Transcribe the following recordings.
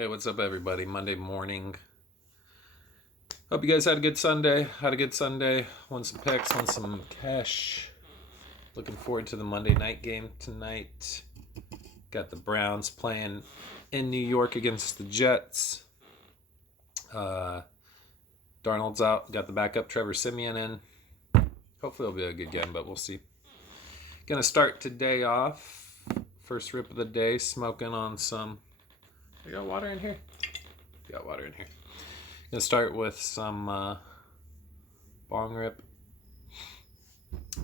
Hey, what's up, everybody? Monday morning. Hope you guys had a good Sunday. Won some picks, won some cash. Looking forward to the Monday night game tonight. Got the Browns playing in New York against the Jets. Darnold's out. Got the backup Trevor Siemian in. Hopefully it'll be a good game, but we'll see. Gonna start today off. First rip of the day, smoking on some... You got water in here? Got water in here. Gonna start with some bong rip.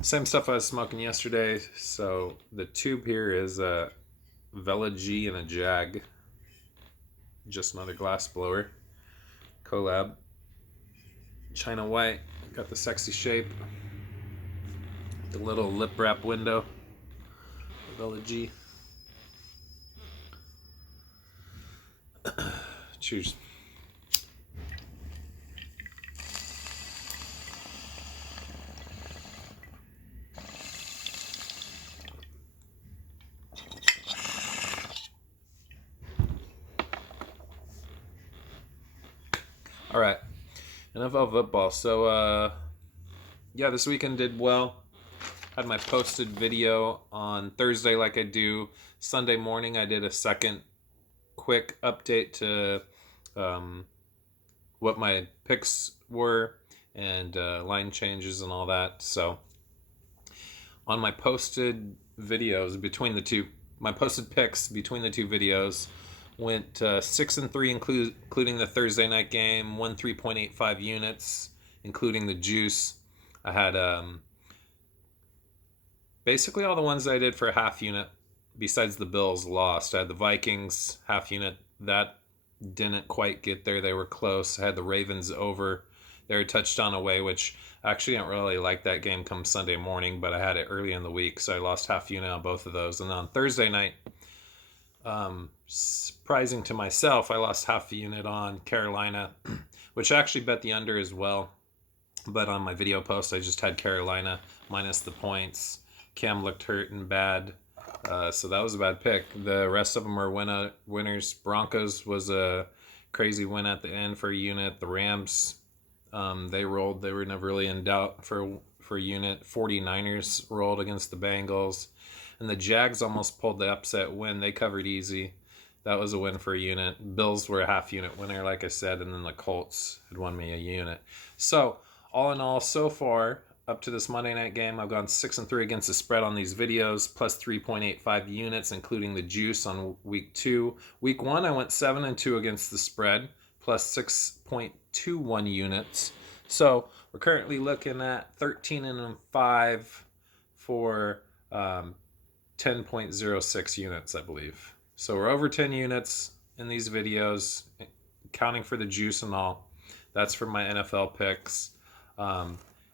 Same stuff I was smoking yesterday. So the tube here is a Vela G and a Jag. Just another glass blower. Collab. China White. Got the sexy shape. The little lip wrap window. Vela G. Cheers. All right, NFL football. So, this weekend did well. Had my posted video on Thursday like I do. Sunday morning, I did a second quick update to what my picks were and line changes and all that. So on my posted videos between the two, my posted picks between the two videos went 6-3, including the Thursday night game, won 3.85 units, including the juice. I had basically all the ones I did for a half unit, besides the Bills, lost. I had the Vikings half unit. That didn't quite get there. They were close. I had the Ravens over. They were a touchdown away, which I actually didn't really like that game come Sunday morning, but I had it early in the week, so I lost half unit on both of those. And then on Thursday night, surprising to myself, I lost half a unit on Carolina, which I actually bet the under as well. But on my video post, I just had Carolina minus the points. Cam looked hurt and bad. So that was a bad pick. The rest of them are winners. Broncos was a crazy win at the end for a unit. The Rams, they rolled. They were never really in doubt for a unit. 49ers rolled against the Bengals. And the Jags almost pulled the upset win. They covered easy. That was a win for a unit. Bills were a half unit winner, like I said, and then the Colts had won me a unit. So all in all, so far, up to this Monday night game, I've gone 6-3 against the spread on these videos, plus 3.85 units, including the juice on week 2. Week 1, I went 7-2 against the spread, plus 6.21 units. So we're currently looking at 13-5 for 10.06 units, I believe. So we're over 10 units in these videos, counting for the juice and all. That's for my NFL picks.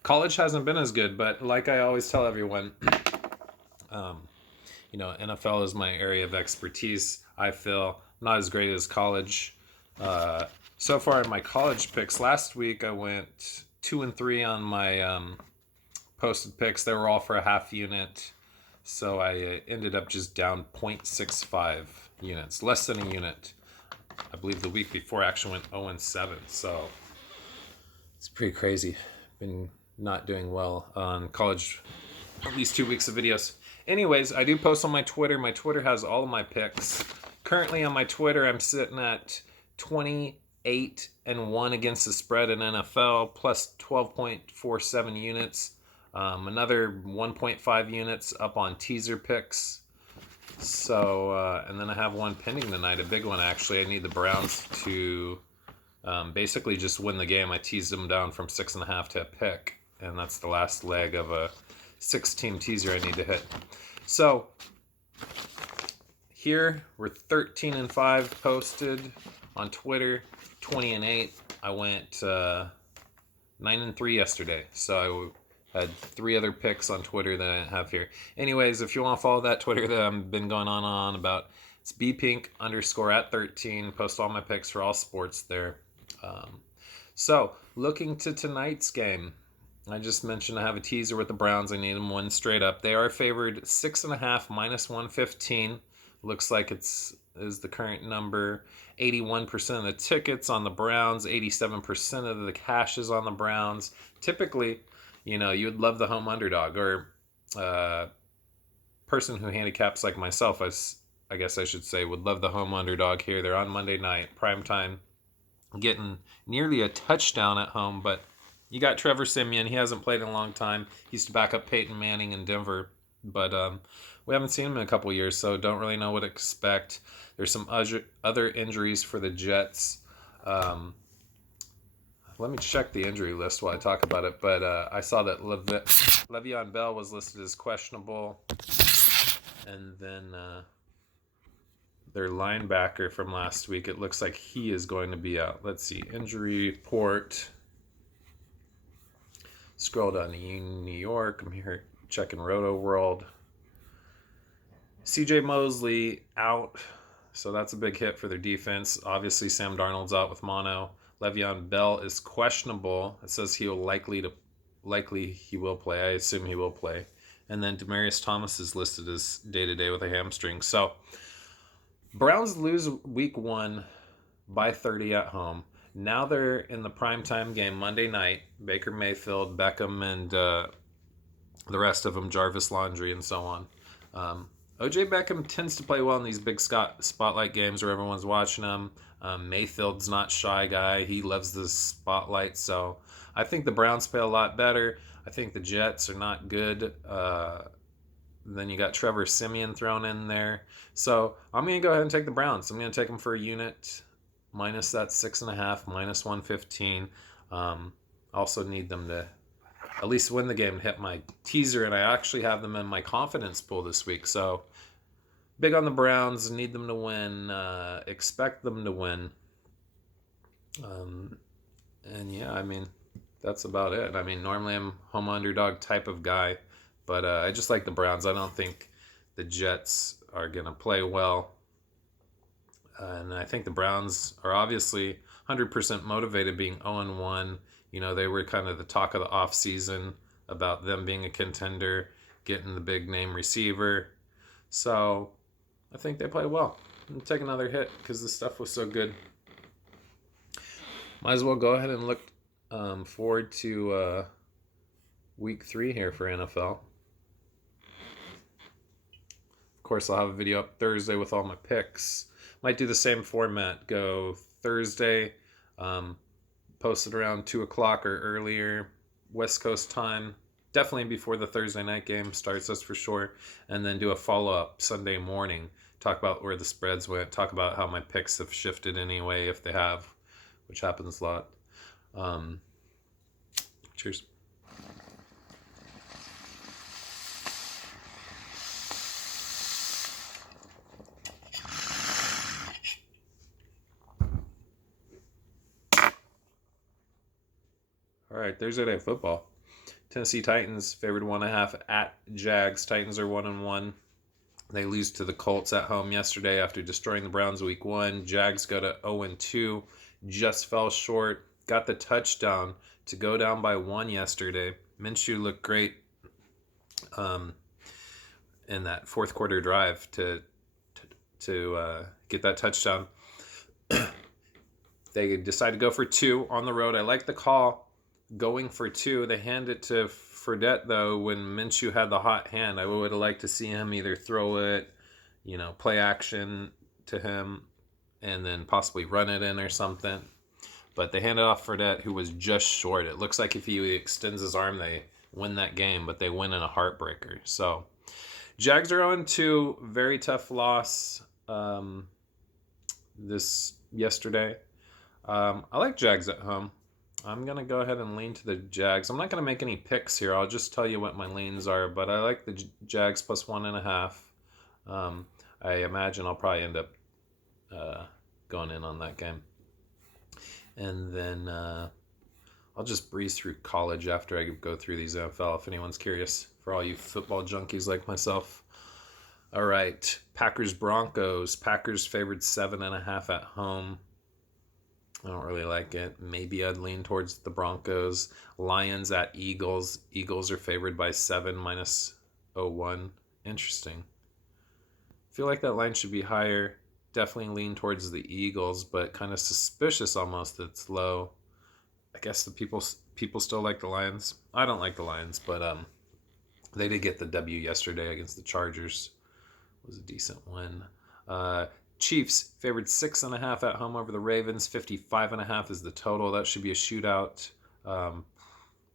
College hasn't been as good, but like I always tell everyone, NFL is my area of expertise. I feel not as great as college. So far in my college picks, last week I went 2-3 on my posted picks. They were all for a half unit. So I ended up just down 0.65 units, less than a unit. I believe the week before I actually went 0-7. So it's pretty crazy. Been not doing well on college, at least 2 weeks of videos. Anyways, I do post on my Twitter. My Twitter has all of my picks. Currently on my Twitter, I'm sitting at 28-1 against the spread in NFL, plus 12.47 units. Another 1.5 units up on teaser picks. So, and then I have one pending tonight, a big one actually. I need the Browns to basically just win the game. I teased them down from 6.5 to a pick, and that's the last leg of a 6-team teaser I need to hit. So here we're 13-5 posted on Twitter, 20-8. I went 9-3 yesterday, so I had 3 other picks on Twitter that I didn't have here. Anyways, if you want to follow that Twitter that I've been going on about, it's bpink_@13. Post all my picks for all sports there. So looking to tonight's game, I just mentioned I have a teaser with the Browns. I need them one straight up. They are favored 6.5 minus 115. looks like is the current number. 81% of the tickets on the Browns, 87% of the cash is on the Browns. Typically, you would love the home underdog, or person who handicaps like myself, I guess I should say, would love the home underdog here. They're on Monday night, prime time, getting nearly a touchdown at home, but you got Trevor Siemian. He hasn't played in a long time. He used to back up Peyton Manning in Denver, but we haven't seen him in a couple years, so don't really know what to expect. There's some other injuries for the Jets. Let me check the injury list while I talk about it, but I saw that Le'Veon Bell was listed as questionable, and then their linebacker from last week, it looks like he is going to be out. Let's see, injury report. Scroll down to New York. I'm here checking Roto World. CJ Mosley out, so that's a big hit for their defense. Obviously, Sam Darnold's out with mono. Le'Veon Bell is questionable. It says he will likely he will play. I assume he will play. And then Demaryius Thomas is listed as day-to-day with a hamstring. So Browns lose week 1 by 30 at home. Now they're in the primetime game Monday night. Baker Mayfield, Beckham, and the rest of them, Jarvis Landry, and so on. O.J. Beckham tends to play well in these big spotlight games where everyone's watching him. Mayfield's not shy guy. He loves the spotlight. So I think the Browns play a lot better. I think the Jets are not good. Then you got Trevor Siemian thrown in there. So I'm going to go ahead and take the Browns. I'm going to take them for a unit, minus that 6.5, minus 115. Also need them to at least win the game and hit my teaser, and I actually have them in my confidence pool this week. So big on the Browns, need them to win, expect them to win. And yeah, I mean, that's about it. I mean, normally I'm home underdog type of guy, but I just like the Browns. I don't think the Jets are going to play well. And I think the Browns are obviously 100% motivated, being 0-1. They were kind of the talk of the offseason about them being a contender, getting the big name receiver. So I think they play well. I'm take another hit because the stuff was so good. Might as well go ahead and look forward to week 3 here for NFL. Of course, I'll have a video up Thursday with all my picks. Might do the same format. Go Thursday, post it around 2 o'clock or earlier, West Coast time. Definitely before the Thursday night game starts, that's for sure. And then do a follow-up Sunday morning. Talk about where the spreads went. Talk about how my picks have shifted anyway, if they have, which happens a lot. Cheers. All right, Thursday Night Football. Tennessee Titans favored 1.5 at Jags. Titans are 1-1. They lose to the Colts at home yesterday after destroying the Browns week 1. Jags go to 0-2. Just fell short. Got the touchdown to go down by 1 yesterday. Minshew looked great in that fourth quarter drive to get that touchdown. They decided to go for 2 on the road. I like the call. Going for 2. They hand it to Fredette, though, when Minshew had the hot hand. I would have liked to see him either throw it, play action to him, and then possibly run it in or something. But they handed off Fredette, who was just short. It looks like if he extends his arm, they win that game, but they win in a heartbreaker. So, Jags are 0-2. Very tough loss this yesterday. I like Jags at home. I'm going to go ahead and lean to the Jags. I'm not going to make any picks here. I'll just tell you what my leans are, but I like the Jags plus 1.5. I imagine I'll probably end up going in on that game. And then I'll just breeze through college after I go through these NFL, if anyone's curious, for all you football junkies like myself. All right, Packers-Broncos. Packers favored 7.5 at home. I don't really like it. Maybe I'd lean towards the Broncos. Lions at Eagles. Eagles are favored by 7 minus 0.1. Interesting. feel like that line should be higher. Definitely lean towards the Eagles, but kind of suspicious almost that it's low. I guess the people still like the Lions. I don't like the Lions, but they did get the W yesterday against the Chargers. It was a decent win. Chiefs favored 6.5 at home over the Ravens. 55.5 is the total. That should be a shootout.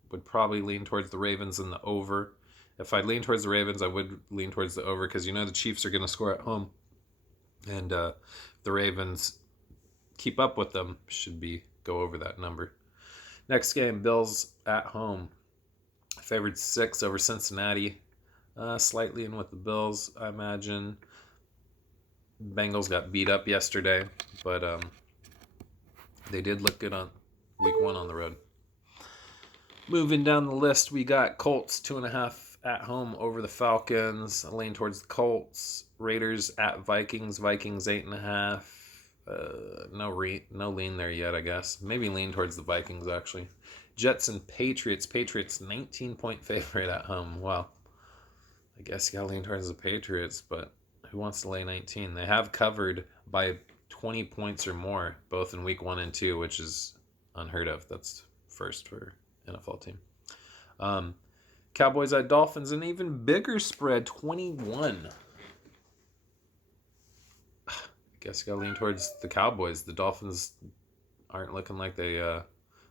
Would probably lean towards the Ravens and the over. If I lean towards the Ravens, I would lean towards the over because the Chiefs are going to score at home, and the Ravens keep up with them should go over that number. Next game, Bills at home. Favored 6 over Cincinnati. Slightly in with the Bills, I imagine. Bengals got beat up yesterday, but they did look good on week 1 on the road. Moving down the list, we got Colts 2.5 at home over the Falcons. I lean towards the Colts. Raiders at Vikings. Vikings 8.5. No lean there yet, I guess. Maybe lean towards the Vikings, actually. Jets and Patriots. Patriots 19-point favorite at home. Wow. I guess you got to lean towards the Patriots, but who wants to lay 19? They have covered by 20 points or more, both in week 1 and 2, which is unheard of. That's first for NFL team. Cowboys at Dolphins, an even bigger spread, 21. I guess you got to lean towards the Cowboys. The Dolphins aren't looking like they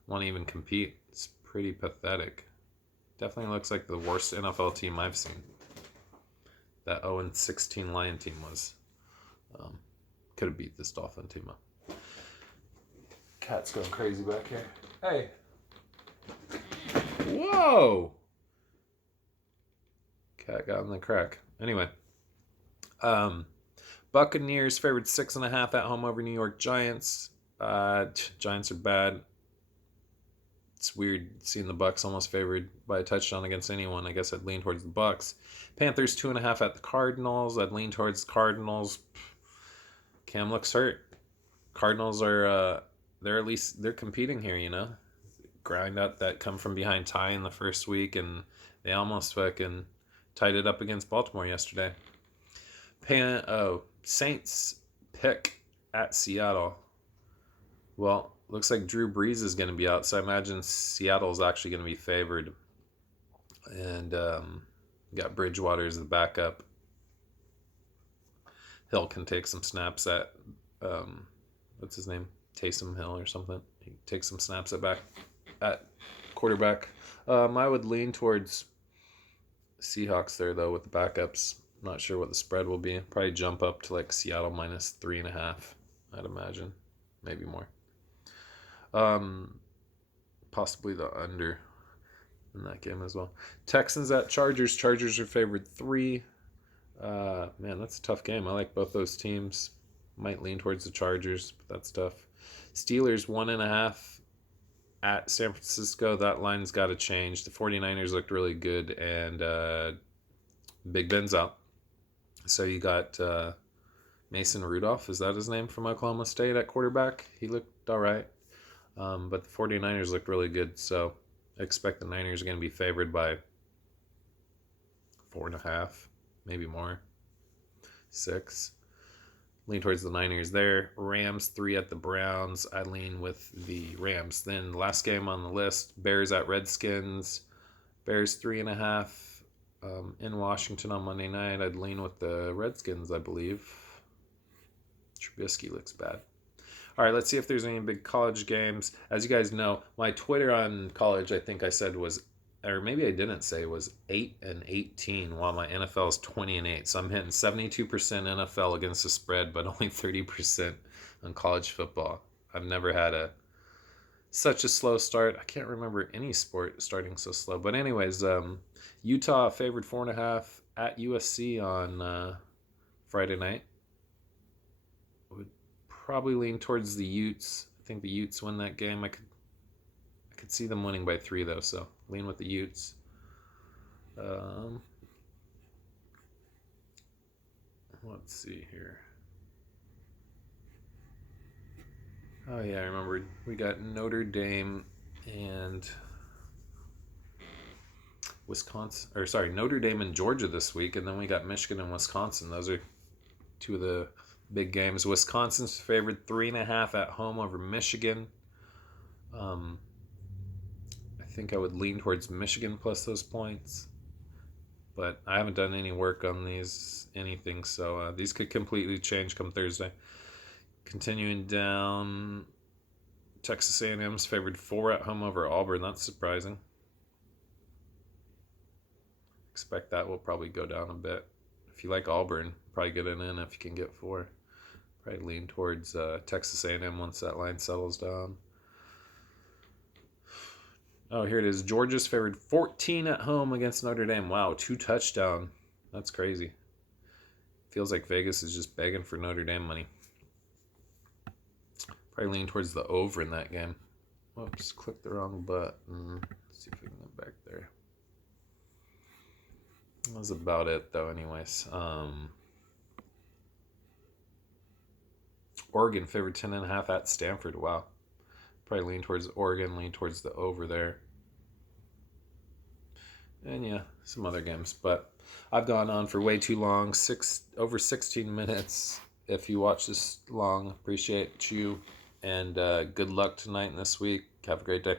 want to even compete. It's pretty pathetic. Definitely looks like the worst NFL team I've seen. That 0-16 Lion team was. Could have beat this Dolphin team up. Cat's going crazy back here. Hey. Whoa. Cat got in the crack. Anyway. Buccaneers favored 6.5 at home over New York Giants. Giants are bad. It's weird seeing the Bucs almost favored by a touchdown against anyone. I guess I'd lean towards the Bucs. Panthers 2.5 at the Cardinals. I'd lean towards the Cardinals. Cam looks hurt. Cardinals are they're competing here, Grind out that come from behind tie in the first week, and they almost fucking tied it up against Baltimore yesterday. Saints pick at Seattle. Well, looks like Drew Brees is going to be out, so I imagine Seattle's actually going to be favored. And got Bridgewater as the backup. Hill can take some snaps at, what's his name? Taysom Hill or something. He takes some snaps at quarterback. I would lean towards Seahawks there, though, with the backups. Not sure what the spread will be. Probably jump up to like Seattle minus 3.5, I'd imagine. Maybe more. Possibly the under in that game as well. Texans at Chargers. Chargers are favored 3. Man, that's a tough game. I like both those teams. Might lean towards the Chargers, but that's tough. Steelers 1.5 at San Francisco. That line's got to change. The 49ers looked really good, and Big Ben's out. So you got Mason Rudolph, is that his name, from Oklahoma State at quarterback? He looked all right. But the 49ers looked really good, so I expect the Niners are going to be favored by 4.5, maybe more. 6. Lean towards the Niners there. Rams 3 at the Browns. I lean with the Rams. Then last game on the list, Bears at Redskins. Bears 3.5 in Washington on Monday night. I'd lean with the Redskins, I believe. Trubisky looks bad. All right, let's see if there's any big college games. As you guys know, my Twitter on college, I think I said was, or maybe I didn't say, was 8-18, while my NFL is 20-8. So I'm hitting 72% NFL against the spread, but only 30% on college football. I've never had such a slow start. I can't remember any sport starting so slow. But anyways, Utah favored 4.5 at USC on Friday night. Would probably lean towards the Utes. I think the Utes win that game. I could see them winning by 3 though, so lean with the Utes. Let's see here. Oh yeah, I remember we got Notre Dame and Notre Dame and Georgia this week, and then we got Michigan and Wisconsin. Those are two of the big games. Wisconsin's favored 3.5 at home over Michigan. I think I would lean towards Michigan plus those points, but I haven't done any work on anything, so these could completely change come Thursday. Continuing down, Texas A&M's favored 4 at home over Auburn. That's surprising. Expect that will probably go down a bit. If you like Auburn, probably get it in if you can get 4. Probably lean towards Texas A&M once that line settles down. Oh, here it is. Georgia's favored 14 at home against Notre Dame. Wow, 2 touchdown. That's crazy. Feels like Vegas is just begging for Notre Dame money. Probably lean towards the over in that game. Whoops, clicked the wrong button. Let's see if we can get back there. That was about it, though, anyways. Oregon favored 10.5 at Stanford. Wow. Probably lean towards Oregon, lean towards the over there. And yeah, some other games. But I've gone on for way too long, over 16 minutes. If you watch this long, appreciate you. And good luck tonight and this week. Have a great day.